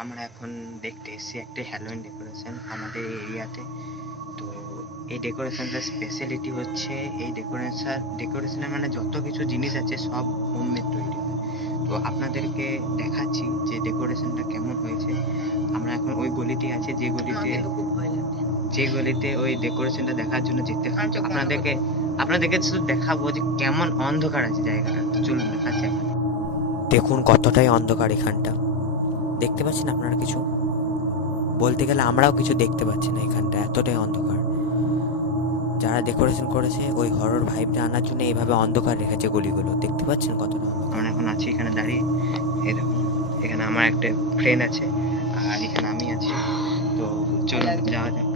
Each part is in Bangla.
আমরা এখন দেখতে এসেছি একটা হ্যালোইন ডেকোরেশন আমাদের এরিয়াতে। তো এই ডেকোরেশনটার স্পেশালিটি হচ্ছে এই ডেকোরেশনের মানে যত কিছু জিনিস আছে সব হোমমেড তৈরি হয়। তো আপনাদেরকে দেখাচ্ছি যে ডেকোরেশনটা কেমন হয়েছে। আমরা এখন ওই গলিতে আছি যে গলিতে ওই ডেকোরেশনটা দেখার জন্য যেতে হয়। আপনাদেরকে শুধু দেখাবো যে কেমন অন্ধকার আছে জায়গাটা। তো চলুন দেখাচ্ছি আপনাদের। দেখুন কতটাই অন্ধকার এখানটা, দেখতে পাচ্ছেন আপনারা কিছু? বলতে গেলে আমরাও কিছু দেখতে পাচ্ছি না, এখানটা এতটাই অন্ধকার। যারা ডেকোরেশন করেছে ওই হরর ভাইবটা আনার জন্য এইভাবে অন্ধকার রেখেছে গলিগুলো, দেখতে পাচ্ছেন কতটা অন্ধকার। আমরা এখন আছি এখানে দাঁড়িয়ে, এই দেখুন এখানে আমার একটা ফ্রেন্ড আছে আর এখানে আমি আছি। তো চলুন যাওয়া যাক।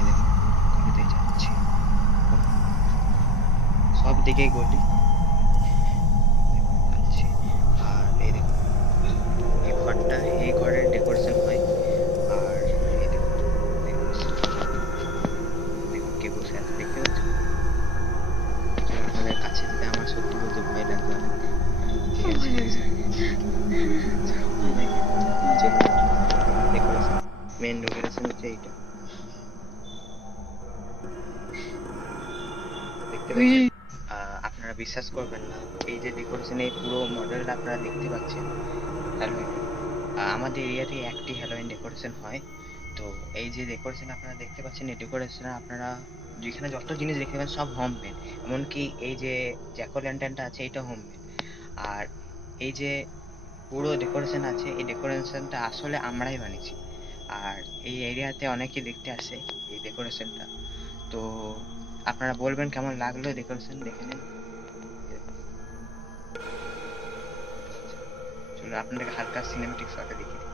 এই দেখুন গলিতে যাচ্ছি, সব দিকেই গলি যাচ্ছি। আর এই দেখুন এই ঘরটা, এই ঘরের ডেকোরেশন হয়। আর এই দেখুন দেখুন কে বসে আছে দেখতে পাচ্ছেন? আপনাদের কাছে যেতে আমার সত্যি বলতে ভয় লাগবে অনেক। ঠিক আছে, ডেকোরেশন মেন ডেকোরেশন হচ্ছে এইটা, দেখতে পাচ্ছেন? আপনারা বিশ্বাস করবেন না, এই যে ডেকোরেশন এই পুরো মডেলটা আপনারা দেখতে পাচ্ছেন হ্যালোইন, আমাদের এরিয়াতে একটি হ্যালোইন ডেকোরেশন হয়। তো এই যে ডেকোরেশন আপনারা দেখতে পাচ্ছেন, এই ডেকোরেশন আপনারা যেখানে যত জিনিস দেখতে পাবেন সব হোমমেড। এমনকি এই যে জ্যাক ও ল্যান্টার্নটা আছে এটা হোমমেড। আর এই যে পুরো ডেকোরেশন আছে এই ডেকোরেশনটা আসলে আমরাই বানিয়েছি। আর এই এরিয়াতে অনেকে দেখতে আসে এই ডেকোরেশনটা। তো আপনারা বলবেন কেমন লাগলো ডেকোরেশন, দেখে নিন। চলো আপনাদেরকে হালকা সিনেমেটিক শটে দেখিয়ে দিই।